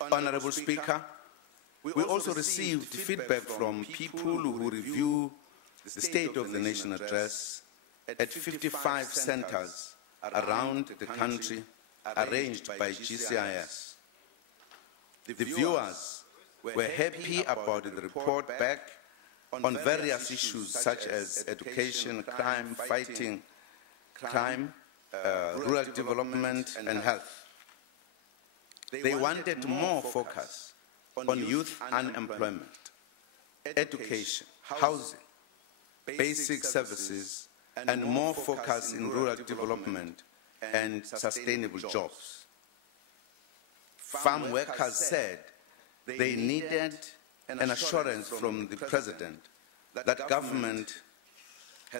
Honorable Speaker, we also received feedback from people who review the State of the Nation address at 55 centers around the country arranged by GCIS. The viewers were happy about the report back on various issues such as education, crime, fighting crime, rural development and health. They wanted more focus on youth unemployment, education, housing, basic services, and more focus in rural development and sustainable jobs. Farm workers said they needed an assurance from the President that government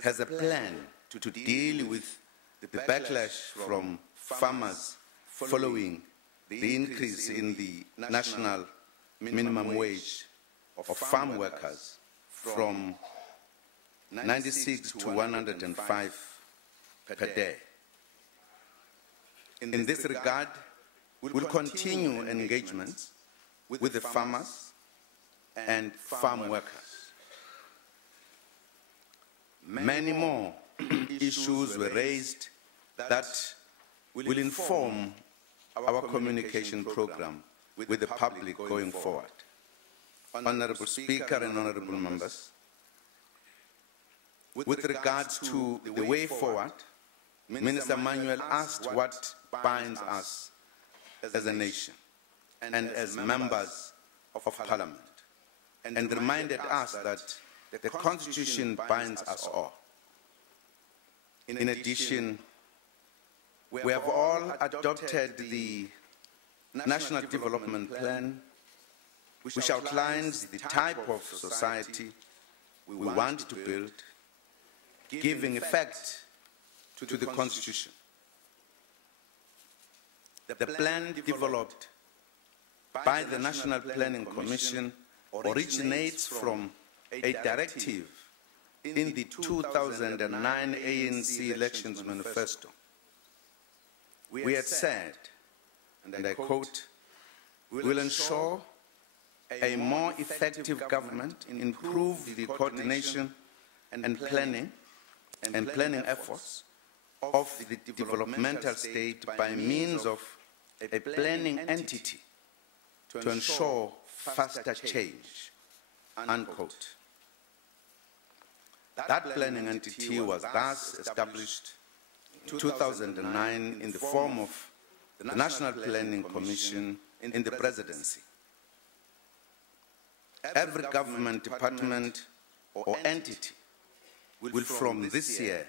has a plan to deal with the backlash from farmers following the increase in the national minimum wage of farm workers from 96 to 105 per day. In this regard, we will continue engagements with the farmers and farm workers. Many more issues were raised that will inform our communication program with the public going forward. Honorable Speaker and honorable members, with regards to the way forward, Minister Manuel asked what binds us as a nation and as members of Parliament, and reminded us that the Constitution binds us all. In addition, we have all adopted the National Development Plan, which outlines the type of society we want to build, giving effect to the Constitution. The plan developed by the National Planning Commission originates from a directive in the 2009 ANC Elections Manifesto. We had said, and I quote, "We will ensure a more effective government, improve the coordination and planning efforts of the developmental state by means of a planning entity to ensure faster change," unquote. That planning entity was thus established in 2009 in the form of the National Planning Commission in the Presidency. Every government department or entity will from this year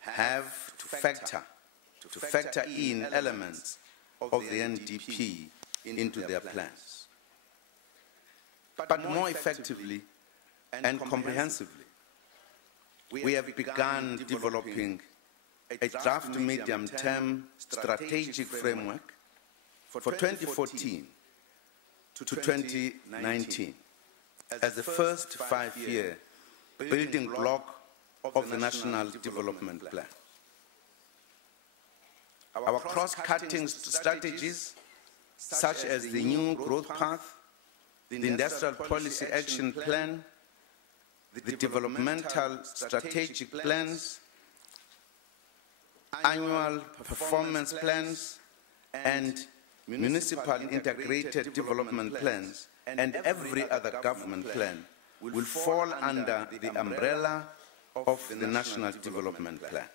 have to factor in elements of the NDP into their plans. But more effectively and comprehensively, we have begun developing a draft medium-term strategic framework for 2014 to 2019 as the first 5-year building block of the National Development Plan. Our cross-cutting strategies, such as the new growth path, the Industrial Policy Action Plan, the developmental strategic plans, annual performance plans, and municipal integrated development plans, and every other government plan will fall under the umbrella of the National Development Plan.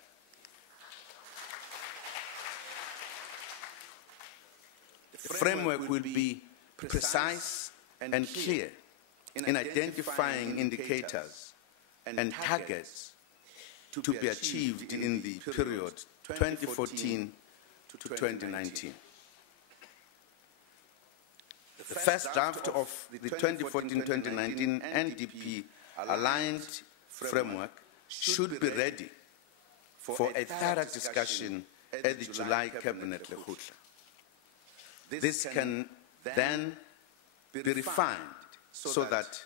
The framework will be precise and clear in identifying indicators and targets to be achieved in the period 2014 to 2019. The first draft of the 2014-2019 NDP aligned framework should be ready for a thorough discussion at the July Cabinet Lekgotla. This can then be refined so that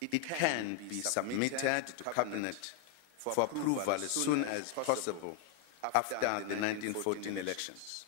it can be submitted to Cabinet for approval as soon as possible after the 1914 elections.